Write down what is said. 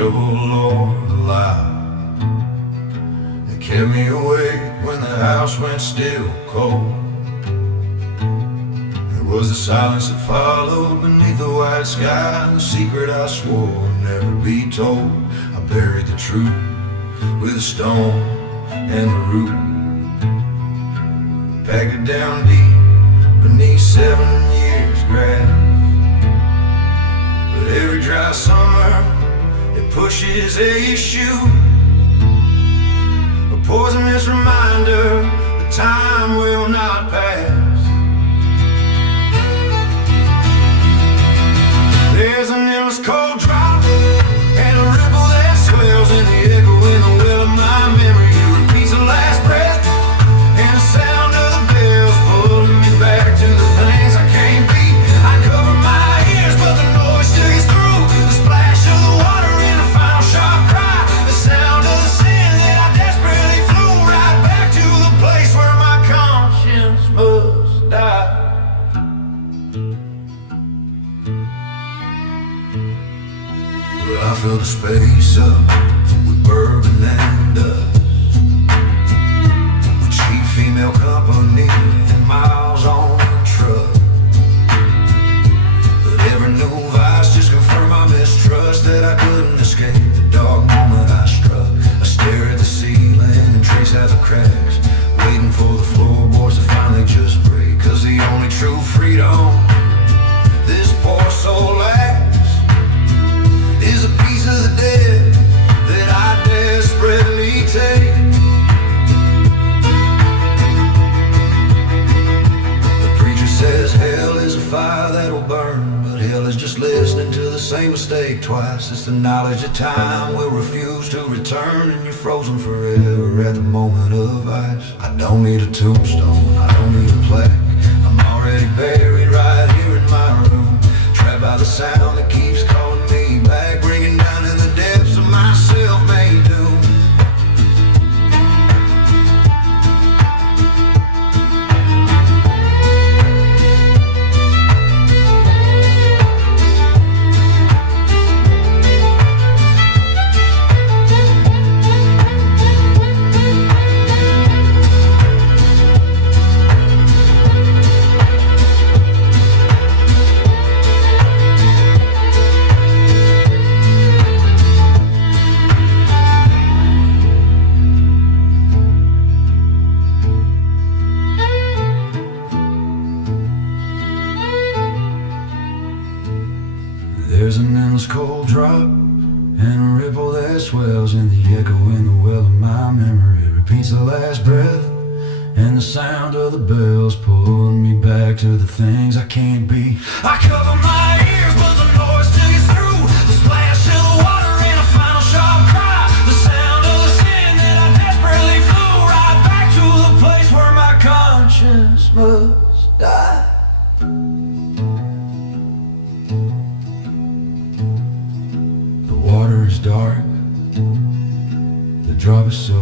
untouchable or alive. It kept me awake when the house went still cold. It was the silence that followed beneath the white sky, the secret I swore would never be told. I buried the truth with a stone and the root, packed it down deep beneath 7 years' grass. But every dry summer it pushes a issue, a poisonous reminder that time will not pass. There's an endless cold drop and a ripple that swells in the echo in the well of my memory. It repeats the last breath and the sound of the bells pulling me back to the things I can't be. I cover my ears but the noise still gets through. The splash of the water in a final sharp cry, the sound of the sin that I desperately flew right back to the place where my conscience must die. I filled the space up with bourbon and dust, with cheap female company and miles on the truck. But every new vice just confirmed my mistrust that I couldn't escape the dark moment I struck. I stare at the ceiling and trace out the cracks, waiting for the floorboards to finally just break. Cause the only true freedom this poor soul lacks is a piece of the dead that I desperately take. The preacher says hell is a fire that'll burn, but hell is just listening to the same mistake twice. It's the knowledge that time will refuse to return, and you're frozen forever at the moment of ice. I don't need a tombstone, I don't need a plaque. I'm already buried right here in my room, trapped by the sound that keeps calling me back, bringing down in the depths of my self-made doom. There's an endless cold drop and a ripple that swells in the echo in the well of my memory. It repeats the last breath and the sound of the bells pulling me back to the things I can't be. I cover my ears but the noise still gets through. The splash of the water in a final sharp cry, the sound of the sin that I desperately flew right back to the place where my conscience must die. The water is dark, the drop is so